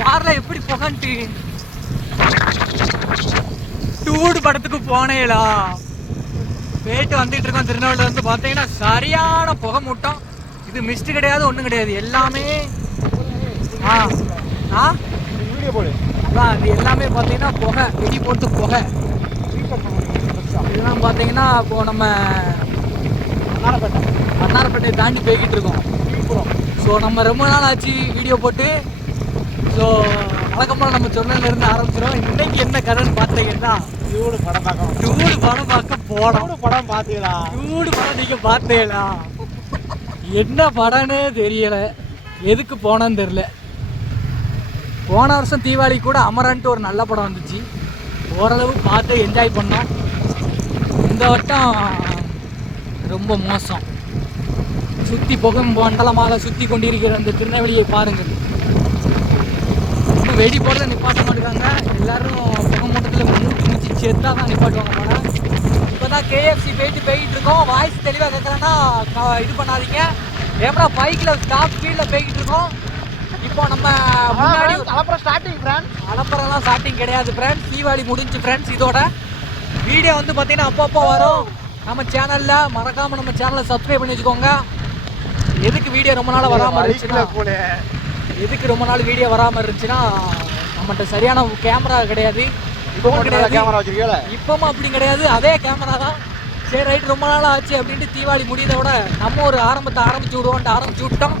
பாருல எப்படி புகன்ட்டு. டூடு படத்துக்கு போனேலா போயிட்டு வந்துட்டு இருக்கோம். திருநெல்வேலியில இருந்து பார்த்தீங்கன்னா சரியான புகை மூட்டம். இது மிஸ்ட் கிடையாது, ஒன்றும் கிடையாது, எல்லாமே அதான் இது எல்லாமே பார்த்தீங்கன்னா புகை, வெடி போட்டு புகை. இதெல்லாம் பார்த்தீங்கன்னா இப்போ நம்ம மன்னார்பேட்டையை தாண்டி போய்கிட்டு இருக்கோம். ஸோ நம்ம ரொம்ப நாள் ஆச்சு வீடியோ போட்டு. ஸோ வழக்கமாக நம்ம சொன்னதுலேருந்து ஆரம்பிச்சிடும். இன்னைக்கு என்ன கதைன்னு பார்த்தீங்கன்னா டூடு படம் பார்க்க போனோம். படம் பார்த்தீங்களா? டூடு படம் நீங்கள் பார்த்தீங்களா? என்ன படம்னு தெரியலை, எதுக்கு போனோன்னு தெரியல. போன வருஷம் தீபாவளி கூட அமரன்ட்டு ஒரு நல்ல படம் வந்துச்சு, ஓரளவு பார்த்து என்ஜாய் பண்ணோம். இந்த வட்டம் ரொம்ப மோசம். சுற்றி புகை மண்டலமாக சுற்றி கொண்டிருக்கிற அந்த திருநெல்வேலியை பாருங்கள். இன்னும் வெடி போட நிப்பாட்ட மாட்டேங்காங்க. எல்லாரும் புகை மூட்டத்தில் மூச்சு சேர்த்தா தான் நிப்பாட்டுவாங்க படம். இப்போ தான் KFC போயிட்டு இருக்கோம். வாய்ஸ் தெளிவாக கேட்குறேன்னா இது பண்ணாதீங்க. ஏன்னா பைக்கில் ஸ்டாப் ஸ்பீடில் போய்கிட்டு இருக்கோம். இப்போ நம்ம முன்னாடி அலப்பறம்லாம் ஸ்டார்டிங் கிடையாது ஃப்ரெண்ட்ஸ். தீபாவளி முடிஞ்சு ஃப்ரெண்ட்ஸ். இதோட வீடியோ வந்து பார்த்தீங்கன்னா அப்பப்போ வரும் நம்ம சேனலில். மறக்காமல் நம்ம சேனலை சப்ஸ்கிரைப் பண்ணி வச்சுக்கோங்க. எதுக்கு வீடியோ ரொம்ப நாள் வராமல் இருந்துச்சுன்னா நம்மகிட்ட சரியான கேமரா கிடையாது. இப்போவும் கிடையாது, இப்போவும் அப்படி கிடையாது, அதே கேமரா தான். சரி ரைட், ரொம்ப நாள் ஆச்சு அப்படின்ட்டு தீபாவளி முடியதை விட நம்ம ஒரு ஆரம்பிச்சு விட்டோம்.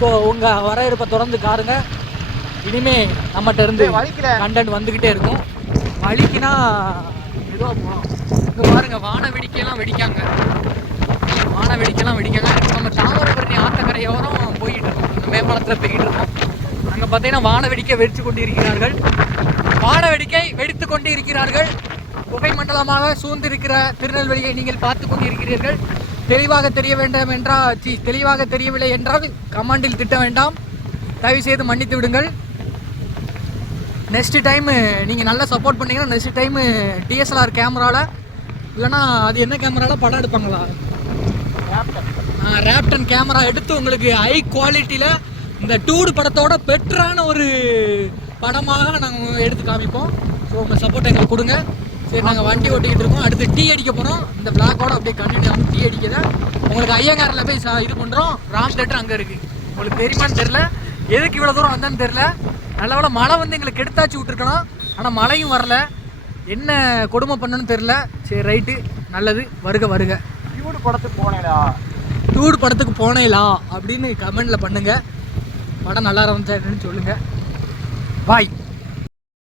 ஸோ உங்கள் வரவேற்பை தொடர்ந்து காருங்க. இனிமே நம்மகிட்ட இருந்து கண்டென்ட் வந்துக்கிட்டே இருக்கும். வலிக்குன்னா ஏதோ இங்கே பாருங்கள், வான வெடிக்கையெல்லாம் வெடிக்காங்க. நம்ம தாமிரபரணி ஆற்றங்கரையோரம் போயிட்டு இருக்கோம். இந்த மேம்பாலத்தில் போய்கிட்டு இருக்கோம். அங்கே பார்த்தீங்கன்னா வான வேடிக்கை வெடித்து கொண்டு இருக்கிறார்கள். புகை மண்டலமாக சூழ்ந்திருக்கிற திருநெல்வேலியை நீங்கள் பார்த்து கொண்டிருக்கிறீர்கள். தெளிவாக தெரியவில்லை என்றால் கமெண்டில் திட்ட வேண்டாம், தயவு செய்து மன்னித்து விடுங்கள். நெக்ஸ்ட் டைம் நீங்கள் நல்லா சப்போர்ட் பண்ணிங்கன்னா நெக்ஸ்ட் டைம் DSLR கேமராவில், இல்லைனா அது என்ன கேமராவில் படம் எடுப்பாங்களா, ரேப்டன் கேமரா எடுத்து உங்களுக்கு ஹை குவாலிட்டியில் இந்த டூடு படத்தோட பெட்டரான ஒரு படமாக நாங்கள் எடுத்து காமிப்போம். ஸோ உங்கள் சப்போர்ட் எங்களுக்கு கொடுங்க. சரி, நாங்கள் வண்டி ஓட்டிக்கிட்டு இருக்கோம். அடுத்து டீ அடிக்க போகிறோம். இந்த விளாக்கோட அப்படியே கண்டினியூ ஆகும். டீ அடிக்கதை உங்களுக்கு ஐயங்காரில் போய் இது பண்ணுறோம். ராம் தேட்டர் அங்கே இருக்குது. உங்களுக்கு தெரியுமான்னு தெரில, எதுக்கு இவ்வளோ தூரம் வந்தான்னு தெரில. நல்ல மழை வந்து எங்களுக்கு எடுத்தாச்சு விட்டுருக்கணும், ஆனால் மழையும் வரல. என்ன கொடுமை பண்ணணும்னு தெரில. சரி ரைட்டு, நல்லது, வருக. டூடு படத்துக்கு போனேலா அப்படின்னு கமெண்டில் பண்ணுங்கள். படம் நல்லா இருந்துச்சுன்னு சொல்லுங்கள். பாய்.